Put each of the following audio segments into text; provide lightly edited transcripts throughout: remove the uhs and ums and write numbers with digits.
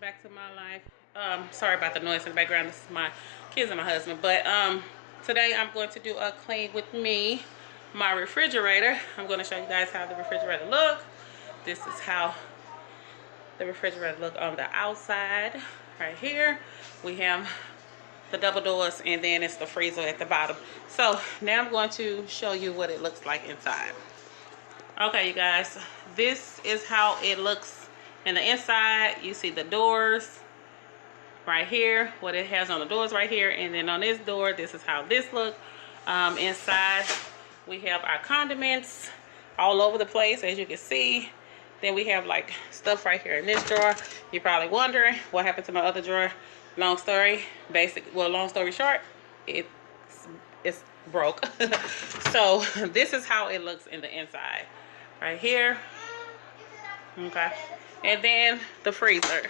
back to my life. Sorry about the noise in the background. This is my kids and my husband. But today I'm going to do a clean with me my refrigerator. I'm going to show you guys how the refrigerator look. This is how the refrigerator look on the outside. Right here we have the double doors, and then it's the freezer at the bottom. So now I'm going to show you what it looks like inside. Okay, you guys, this is how it looks in the inside. You see the doors right here, what it has on the doors right here, and then on this door, this is how this looks. Inside we have our condiments all over the place, as you can see. Then we have like stuff right here in this drawer. You're probably wondering what happened to my other drawer. Long story short, it's broke. So this is how it looks in the inside right here. Okay, and then the freezer.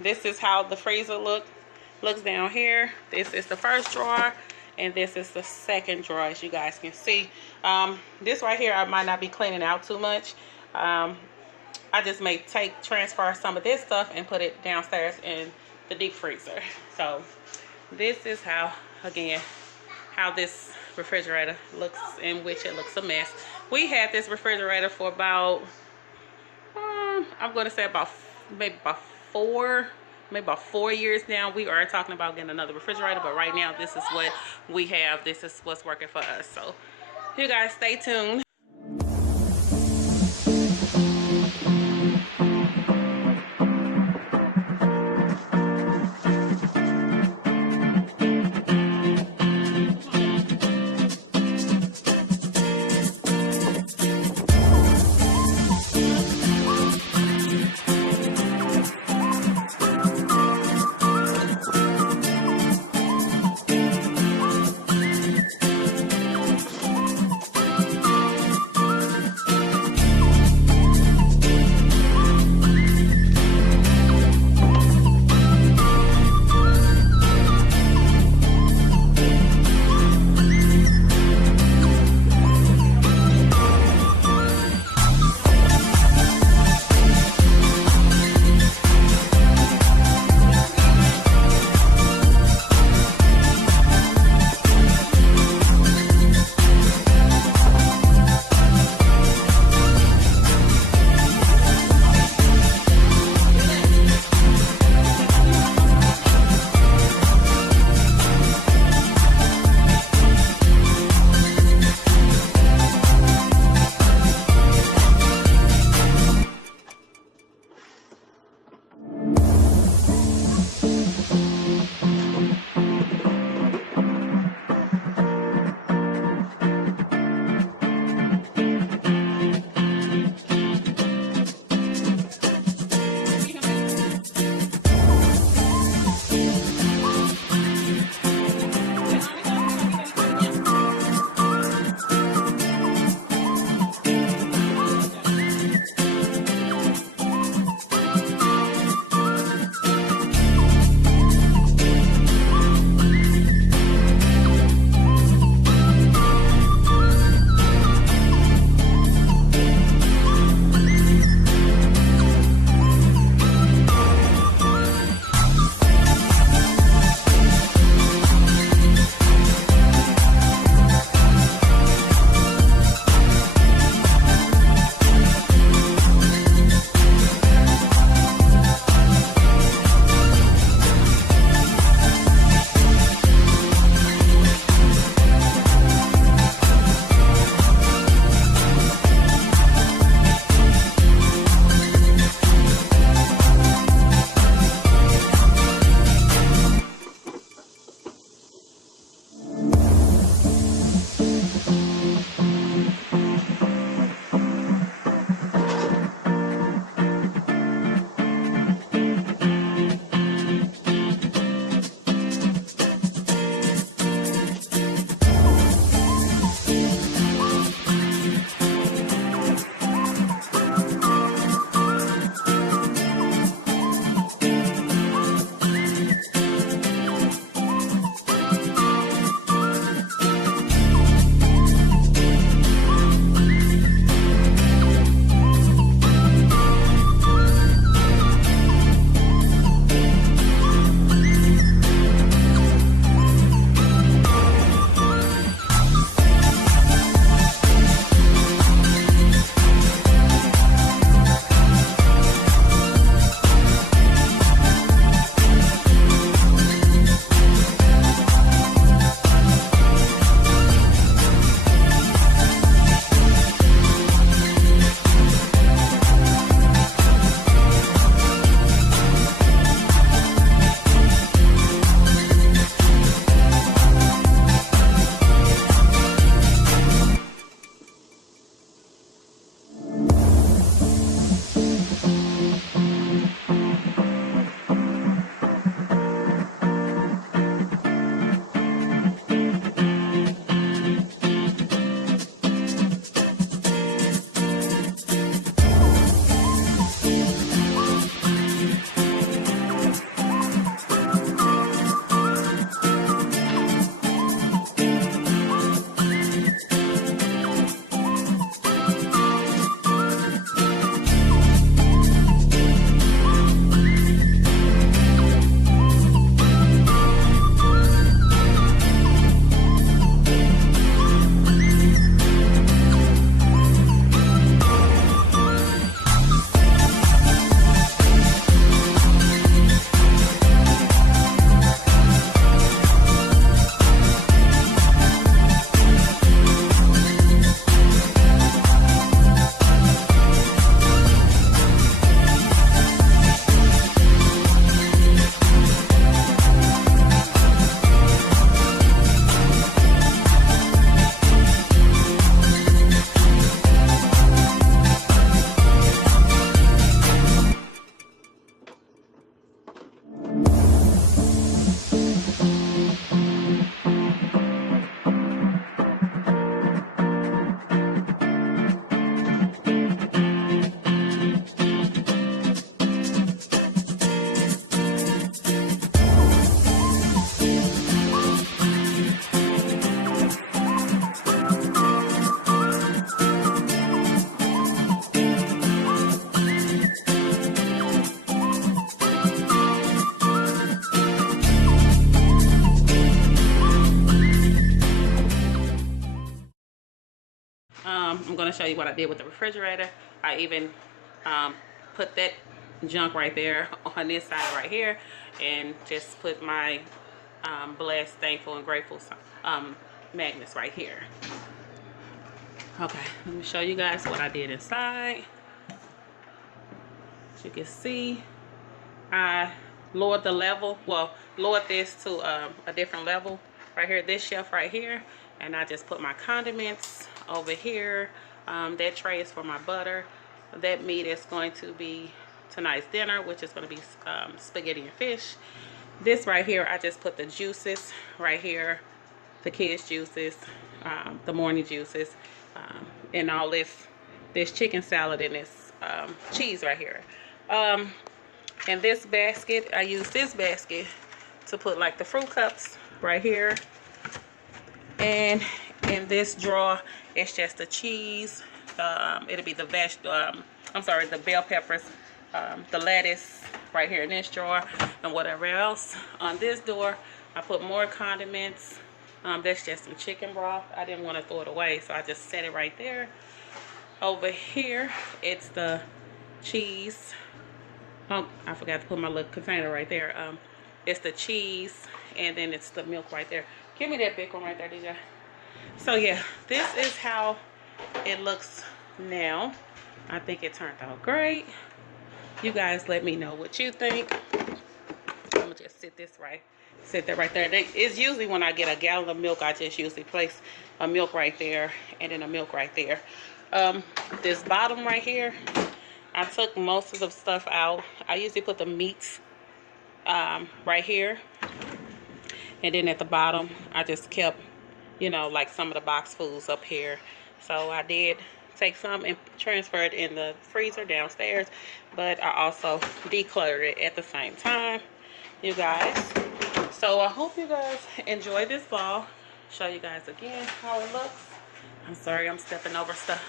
This is how the freezer looks down here. This is the first drawer, and this is the second drawer, as you guys can see. This right here I might not be cleaning out too much. I just may transfer some of this stuff and put it downstairs in the deep freezer. So this is how, again, how this refrigerator looks, in which it looks a mess. We had this refrigerator for about I'm going to say maybe about 4 years now. We are talking about getting another refrigerator, but right now this is what we have. This is what's working for us. So you guys stay tuned. show you what I did with the refrigerator. I even put that junk right there on this side right here, and just put my blessed, thankful, and grateful magnets right here. Okay, let me show you guys what I did inside. As you can see, I lowered the level, well, lowered this to a different level right here, this shelf right here, and I just put my condiments over here. That tray is for my butter. That meat is going to be tonight's dinner, which is going to be spaghetti and fish. This right here, I just put the juices right here, the kids' juices, the morning juices, and all this chicken salad and this cheese right here. And this basket, I use this basket to put like the fruit cups right here. And in this drawer, it's just the cheese. It'll be the the bell peppers, the lettuce right here in this drawer, and whatever else. On this door, I put more condiments. That's just some chicken broth. I didn't want to throw it away, so I just set it right there. Over here, it's the cheese. Oh, I forgot to put my little container right there. It's the cheese, and then it's the milk right there. Give me that big one right there, DJ. So yeah, this is how it looks now. I think it turned out great. You guys let me know what you think. I'm gonna just sit that right there. It's usually when I get a gallon of milk, I just usually place a milk right there and then a milk right there. This bottom right here, I took most of the stuff out. I usually put the meats right here, and then at the bottom I just kept, you know, like some of the box foods up here. So I did take some and transfer it in the freezer downstairs, but I also decluttered it at the same time, you guys. So I hope you guys enjoy this vlog. Show you guys again how it looks. I'm sorry, I'm stepping over stuff.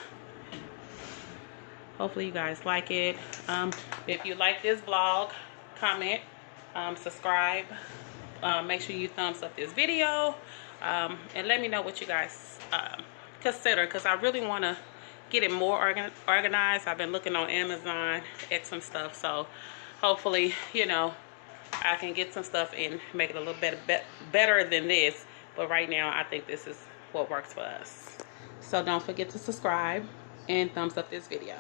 Hopefully you guys like it. If you like this vlog, comment, subscribe, make sure you thumbs up this video, and let me know what you guys consider, because I really want to get it more organized. I've been looking on Amazon at some stuff, so hopefully, you know, I can get some stuff and make it a little better than this. But right now, I think this is what works for us. So don't forget to subscribe and thumbs up this video.